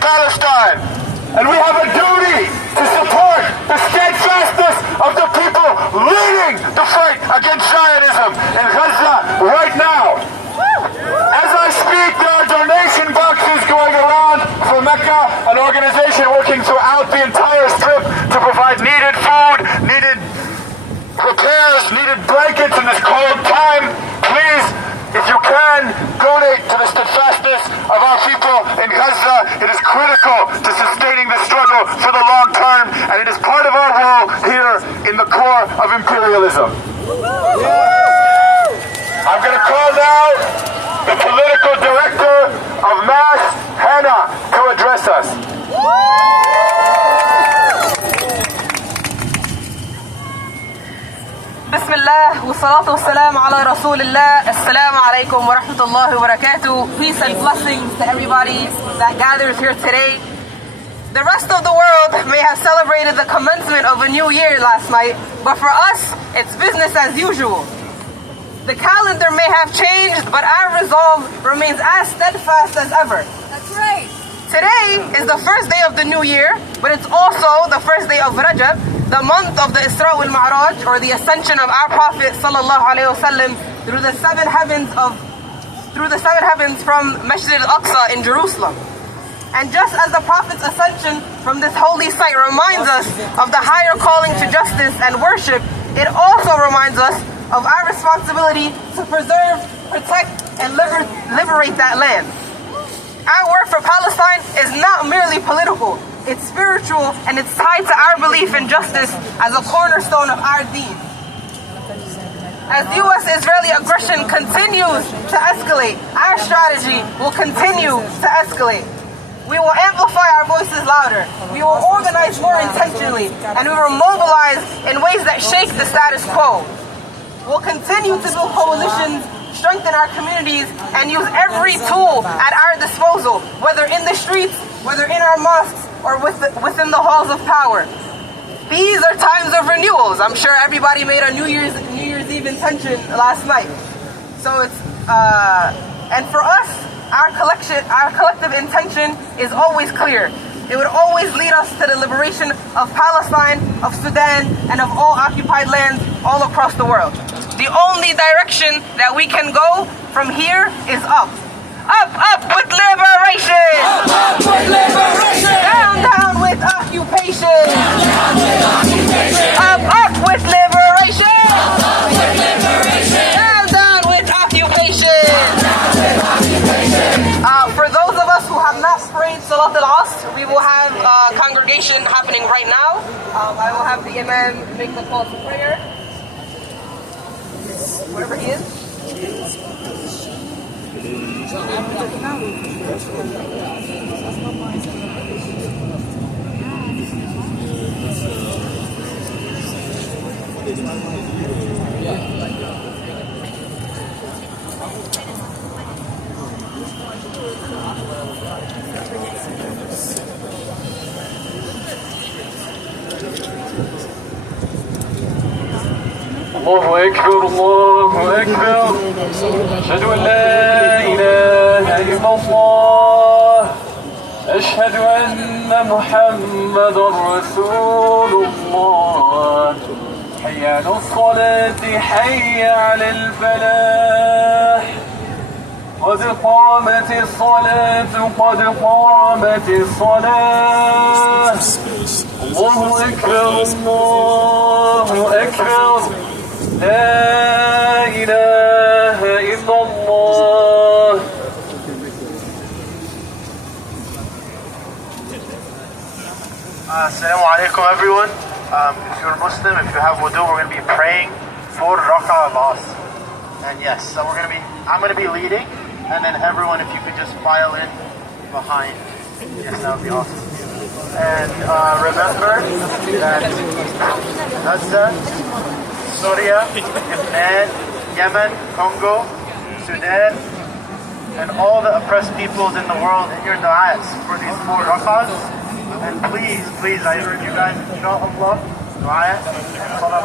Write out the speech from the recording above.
Palestine. And we have a duty to support the steadfastness of the people leading the fight against Zionism in Gaza right now. As I speak, there are donation boxes going around for Mecca, an organization working throughout the entire strip to provide needed food, needed repairs, needed blankets in this cold time. Please, if you can, donate to the steadfastness of our people in Gaza. It is critical to sustaining the struggle for the long term, and it is part of our role here in the core of imperialism. I'm going to call now the political director of MAS, Hannah, to address us. بسم الله والصلاة والسلام على رسول الله. Assalamu alaikum wa rahmatullahi wa barakatuh. Peace and blessings to everybody that gathers here today. The rest of the world may have celebrated the commencement of a new year last night, but for us, it's business as usual. The calendar may have changed, but our resolve remains as steadfast as ever. That's right. Today is the first day of the new year, but it's also the first day of Rajab, the month of the Isra wal Mi'raj, or the ascension of our Prophet sallallahu alaihi wasallam through the seven heavens from Masjid al-Aqsa in Jerusalem. And just as the Prophet's ascension from this holy site reminds us of the higher calling to justice and worship, it also reminds us of our responsibility to preserve, protect, and liberate that land. Our work for Palestine is not merely political, it's spiritual, and it's tied to our belief in justice as a cornerstone of our deen. As U.S.-Israeli aggression continues to escalate, our strategy will continue to escalate. We will amplify our voices louder. We will organize more intentionally, and we will mobilize in ways that shake the status quo. We'll continue to build coalitions, strengthen our communities, and use every tool at our disposal, whether in the streets, whether in our mosques, or within the halls of power. These are times of renewals. I'm sure everybody made a New Year's Eve intention last night. So it's and for us, our collective intention is always clear. It would always lead us to the liberation of Palestine, of Sudan, and of all occupied lands all across the world. The only direction that we can go from here is up. Up, up with liberation! Up, up with liberation! Down, down with occupation! Down, down with occupation! Up, up with liberation! Up, up with liberation! Down, down with occupation! Down, down with occupation! For those of us who have not prayed Salat al-Asr, we will have a congregation happening right now. I will have the Imam make the call to prayer. Wherever he is. الله أكبر الله أكبر أشهد أن لا إله إلا الله أشهد أن محمدا رسول الله حي على الصلاة حي على الفلاح قد قامت الصلاة قد قامت الصلاة الله أكبر الله أكبر لا إله إلا الله. Assalamu alaikum everyone. If you're Muslim, if you have wudu, we're going to be praying 4 rak'ah al-Asr. And yes, so I'm going to be leading, and then everyone, if you could just file in behind. Yes, that would be awesome. And remember that Gaza, Syria, Lebanon, Yemen, Congo, Sudan, and all the oppressed peoples in the world in your du'as for these 4 rak'ahs. And please, please, I urge you guys, inshallah, du'a and salat.